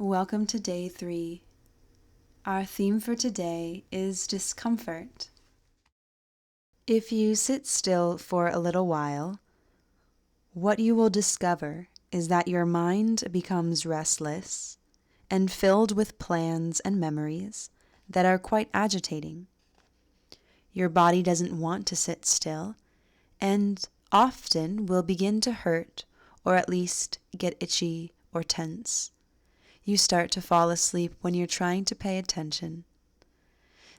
Welcome to day 3. Our theme for today is discomfort. If you sit still for a little while, what you will discover is that your mind becomes restless and filled with plans and memories that are quite agitating. Your body doesn't want to sit still and often will begin to hurt or at least get itchy or tense. You start to fall asleep when you're trying to pay attention.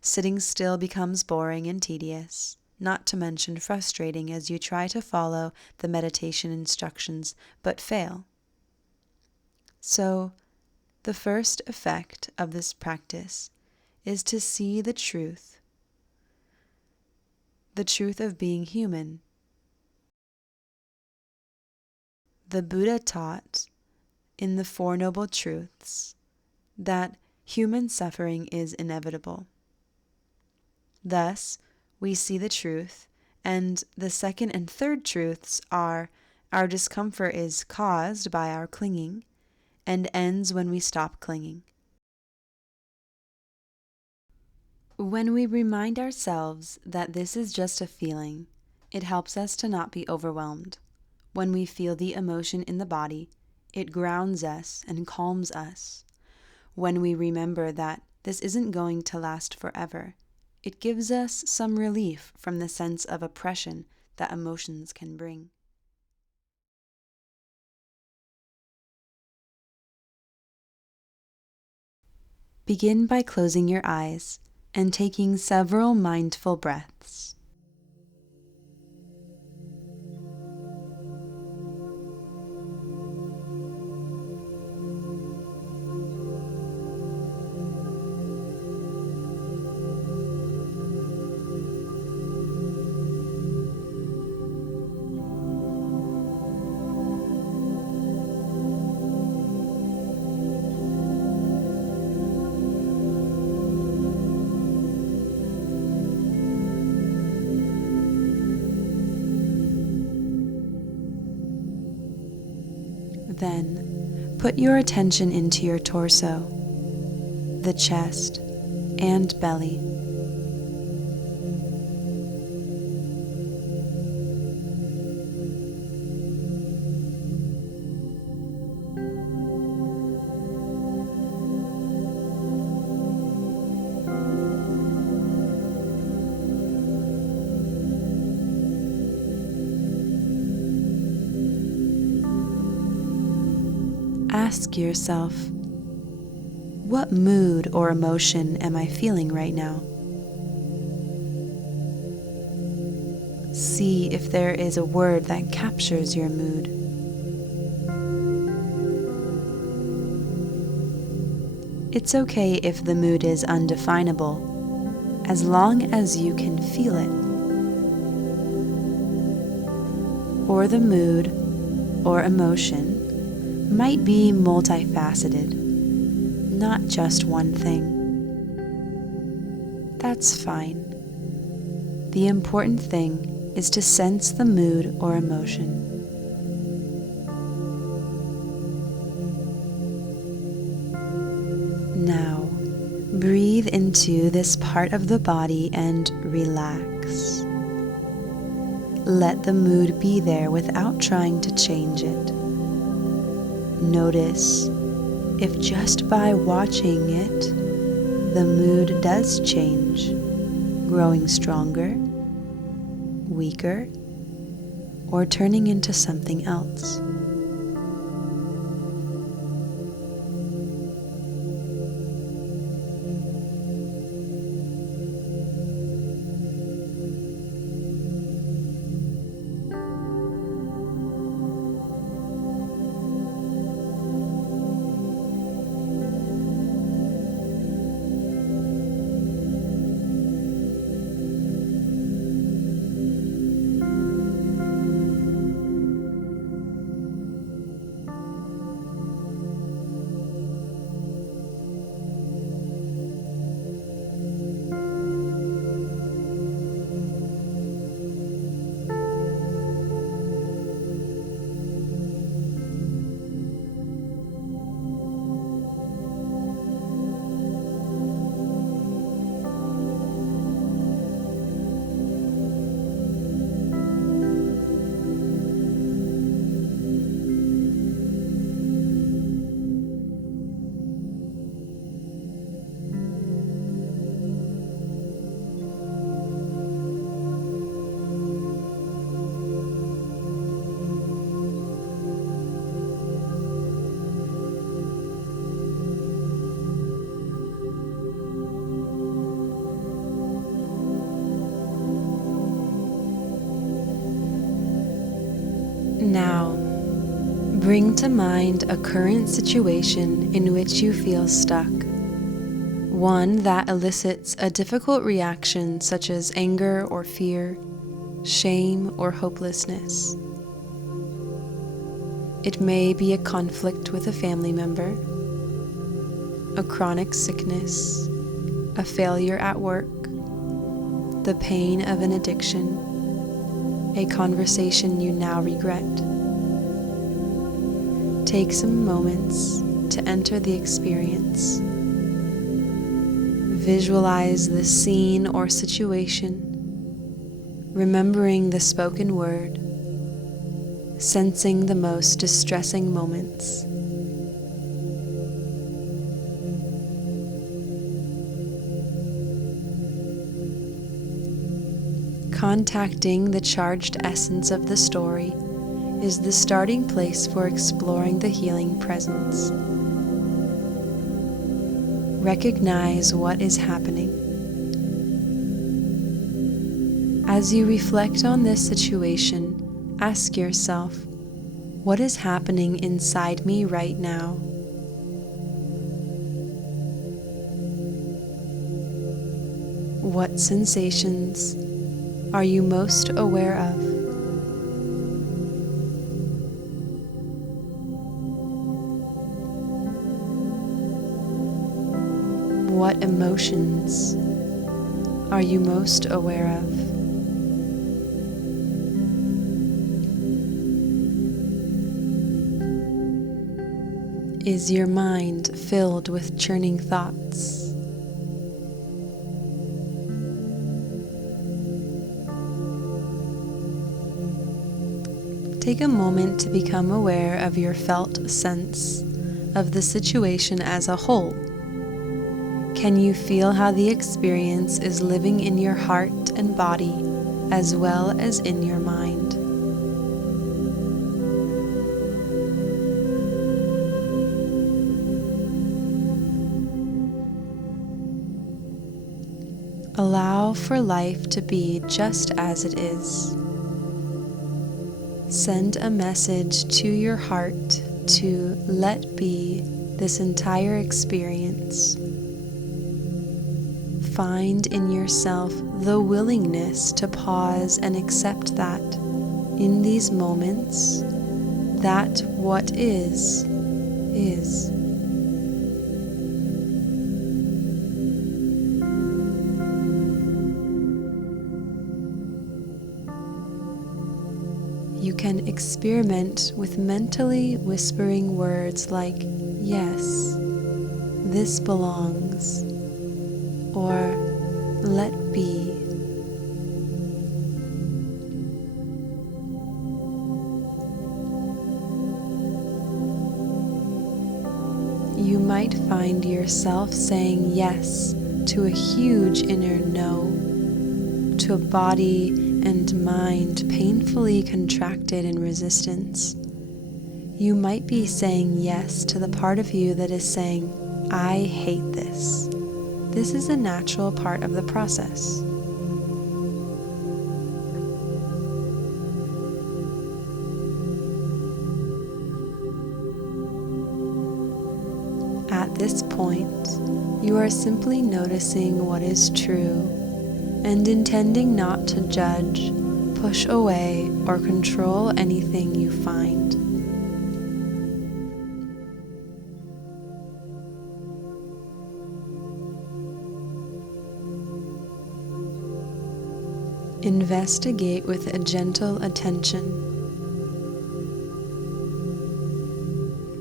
Sitting still becomes boring and tedious, not to mention frustrating as you try to follow the meditation instructions but fail. So, the first effect of this practice is to see the truth of being human. The Buddha taught in the Four Noble Truths that human suffering is inevitable. Thus, we see the truth, and the second and third truths are our discomfort is caused by our clinging and ends when we stop clinging. When we remind ourselves that this is just a feeling, it helps us to not be overwhelmed. When we feel the emotion in the body, it grounds us and calms us. When we remember that this isn't going to last forever, it gives us some relief from the sense of oppression that emotions can bring. Begin by closing your eyes and taking several mindful breaths. Then, put your attention into your torso, the chest, and belly. Ask yourself, what mood or emotion am I feeling right now? See if there is a word that captures your mood. It's okay if the mood is undefinable, as long as you can feel it. Or the mood or emotion might be multifaceted, not just one thing. That's fine. The important thing is to sense the mood or emotion. Now, breathe into this part of the body and relax. Let the mood be there without trying to change it. Notice if just by watching it, the mood does change, growing stronger, weaker, or turning into something else. Now, bring to mind a current situation in which you feel stuck. One that elicits a difficult reaction such as anger or fear, shame or hopelessness. It may be a conflict with a family member, a chronic sickness, a failure at work, the pain of an addiction, a conversation you now regret. Take some moments to enter the experience. Visualize the scene or situation, remembering the spoken word, sensing the most distressing moments. Contacting the charged essence of the story is the starting place for exploring the healing presence. Recognize what is happening. As you reflect on this situation, ask yourself, what is happening inside me right now? What sensations are you most aware of? What emotions are you most aware of? Is your mind filled with churning thoughts? Take a moment to become aware of your felt sense of the situation as a whole. Can you feel how the experience is living in your heart and body as well as in your mind? Allow for life to be just as it is. Send a message to your heart to let be this entire experience. Find in yourself the willingness to pause and accept that in these moments, that what is, is. You can experiment with mentally whispering words like, yes, this belongs, or let be. You might find yourself saying yes to a huge inner no, to a body and mind painfully contracted in resistance. You might be saying yes to the part of you that is saying, I hate this. This is a natural part of the process. At this point, you are simply noticing what is true and intending not to judge, push away, or control anything you find. Investigate with a gentle attention.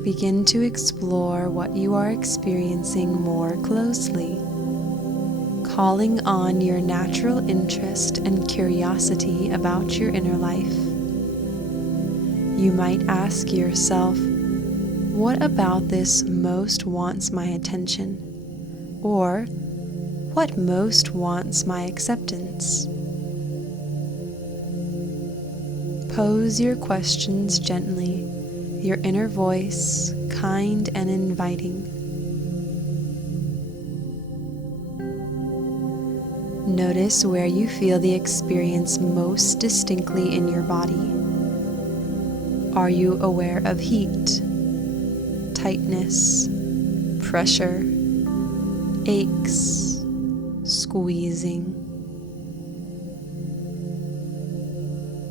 Begin to explore what you are experiencing more closely, calling on your natural interest and curiosity about your inner life. You might ask yourself, what about this most wants my attention? Or, what most wants my acceptance? Pose your questions gently, your inner voice kind and inviting. Notice where you feel the experience most distinctly in your body. Are you aware of heat, tightness, pressure, aches, squeezing?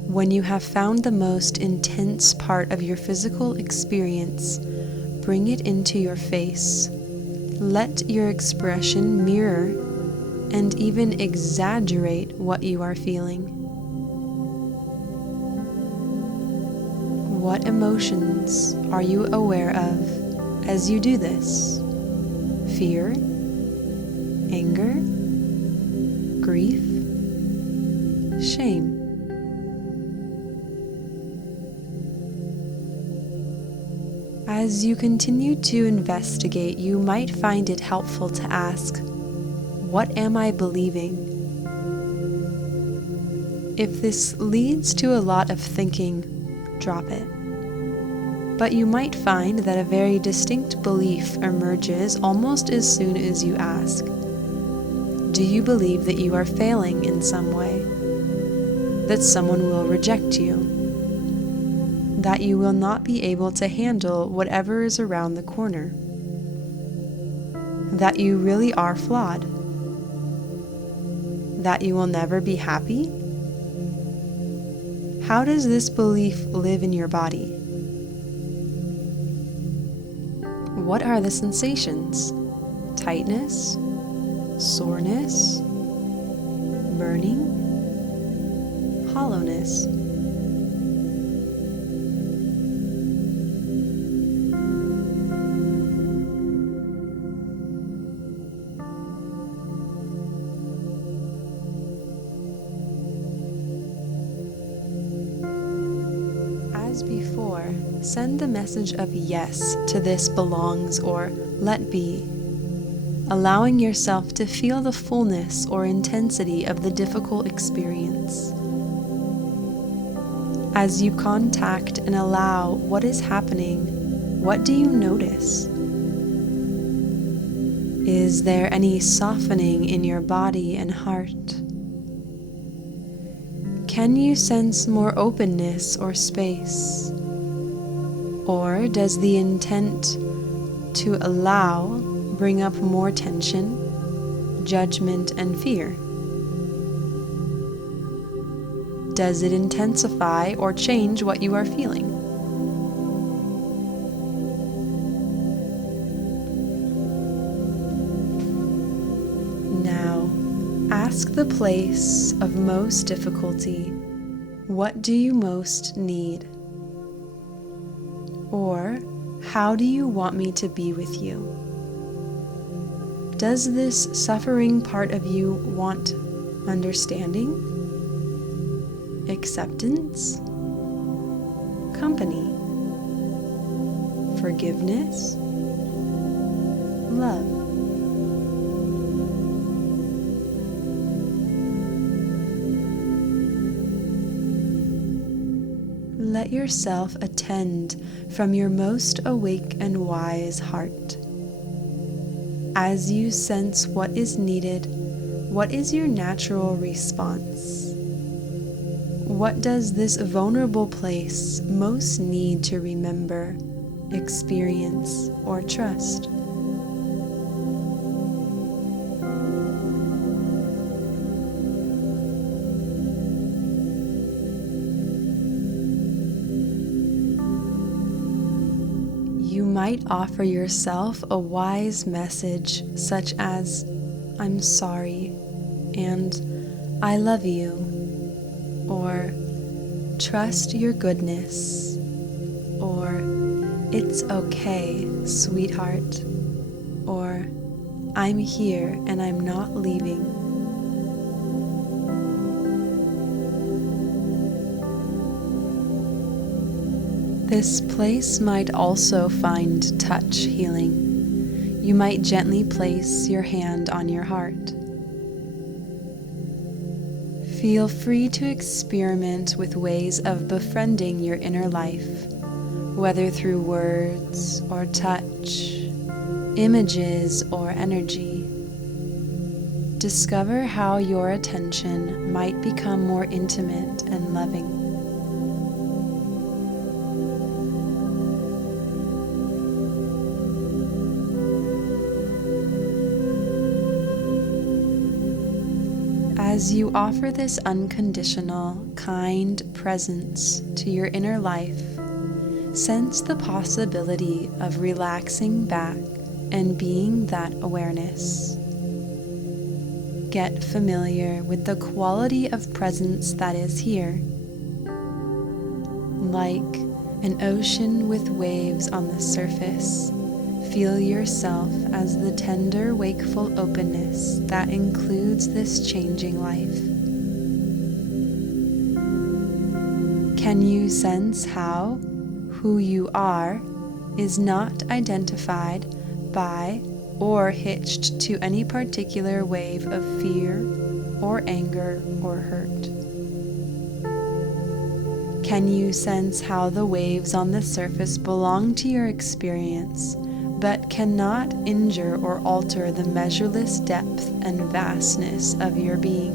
When you have found the most intense part of your physical experience, bring it into your face. Let your expression mirror and even exaggerate what you are feeling. What emotions are you aware of as you do this? Fear, anger, grief, shame. As you continue to investigate, you might find it helpful to ask, what am I believing? If this leads to a lot of thinking, drop it. But you might find that a very distinct belief emerges almost as soon as you ask, do you believe that you are failing in some way? That someone will reject you? That you will not be able to handle whatever is around the corner? That you really are flawed? That you will never be happy? How does this belief live in your body? What are the sensations? Tightness? Soreness? Burning? Hollowness? As before, send the message of yes to this belongs or let be, allowing yourself to feel the fullness or intensity of the difficult experience. As you contact and allow what is happening, what do you notice? Is there any softening in your body and heart? Can you sense more openness or space? Or does the intent to allow bring up more tension, judgment, and fear? Does it intensify or change what you are feeling? Now, ask the place of most difficulty, what do you most need? Or, how do you want me to be with you? Does this suffering part of you want understanding, acceptance, company, forgiveness, love? Let yourself attend from your most awake and wise heart. As you sense what is needed, what is your natural response? What does this vulnerable place most need to remember, experience, or trust? You might offer yourself a wise message such as, I'm sorry, and I love you, or trust your goodness, or it's okay, sweetheart, or I'm here and I'm not leaving. This place might also find touch healing. You might gently place your hand on your heart. Feel free to experiment with ways of befriending your inner life, whether through words or touch, images or energy. Discover how your attention might become more intimate and loving. As you offer this unconditional, kind presence to your inner life, sense the possibility of relaxing back and being that awareness. Get familiar with the quality of presence that is here. Like an ocean with waves on the surface, feel yourself as the tender, wakeful openness that includes this changing life. Can you sense how who you are is not identified by or hitched to any particular wave of fear or anger or hurt? Can you sense how the waves on the surface belong to your experience, but cannot injure or alter the measureless depth and vastness of your being?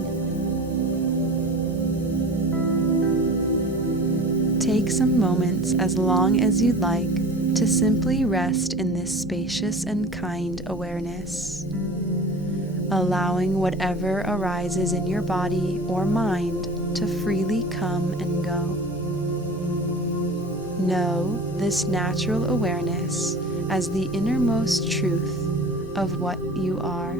Take some moments, as long as you'd like, to simply rest in this spacious and kind awareness, allowing whatever arises in your body or mind to freely come and go. Know this natural awareness as the innermost truth of what you are.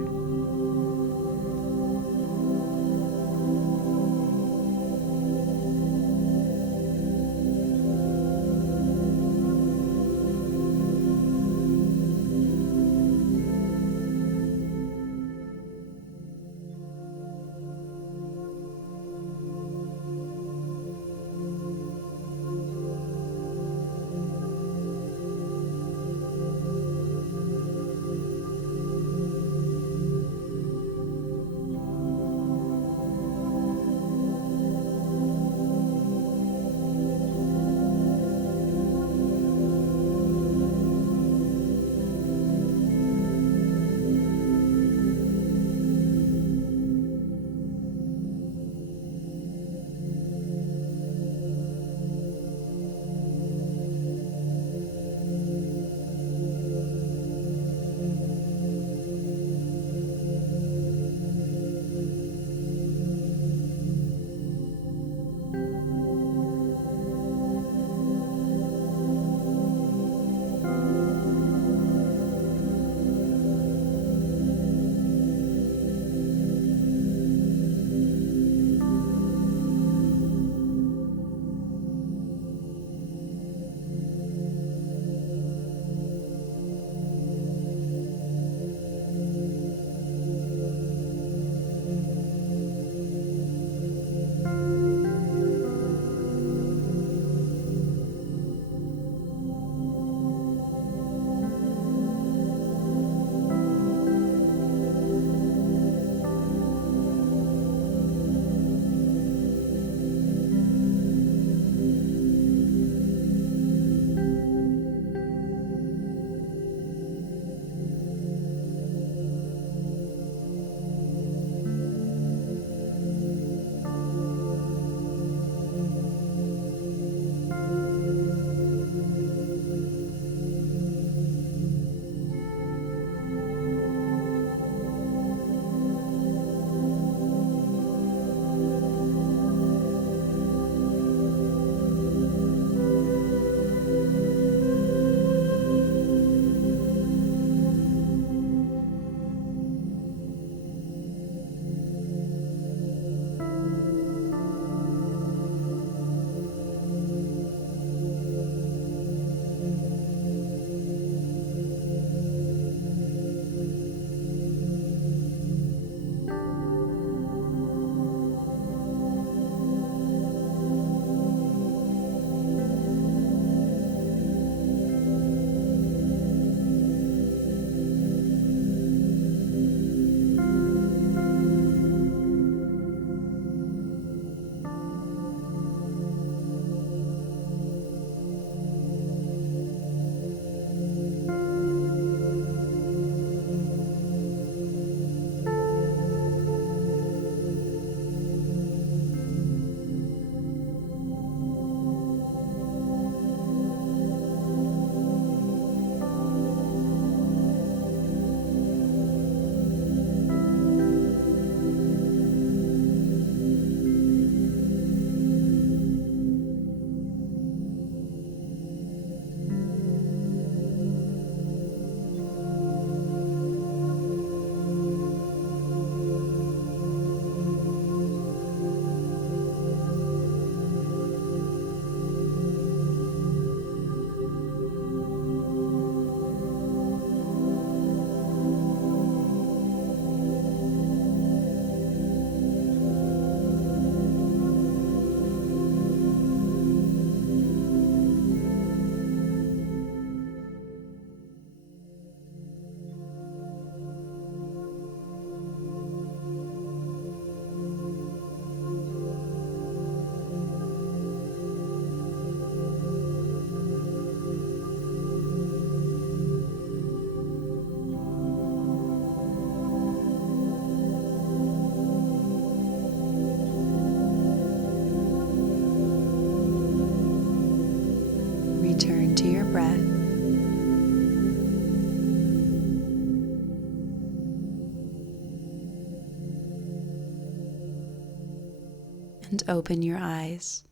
and open your eyes.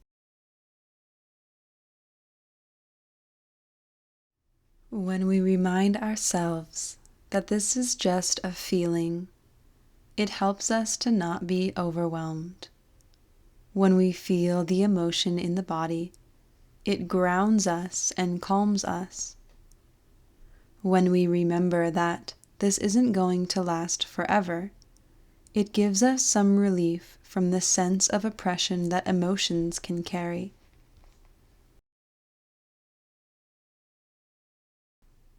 When we remind ourselves that this is just a feeling, it helps us to not be overwhelmed. When we feel the emotion in the body, it grounds us and calms us. When we remember that this isn't going to last forever, it gives us some relief from the sense of oppression that emotions can carry.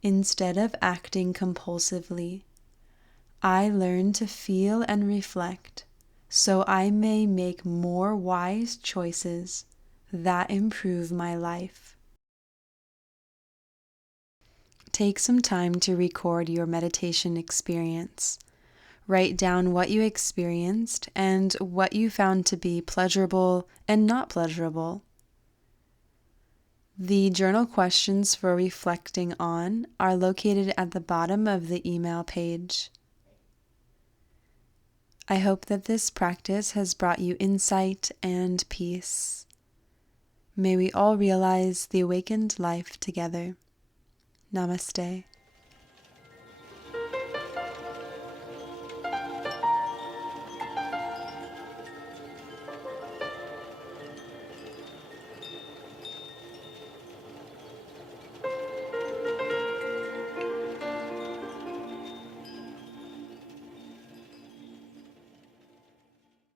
Instead of acting compulsively, I learn to feel and reflect so I may make more wise choices that improve my life. Take some time to record your meditation experience. Write down what you experienced and what you found to be pleasurable and not pleasurable. The journal questions for reflecting on are located at the bottom of the email page. I hope that this practice has brought you insight and peace. May we all realize the awakened life together. Namaste.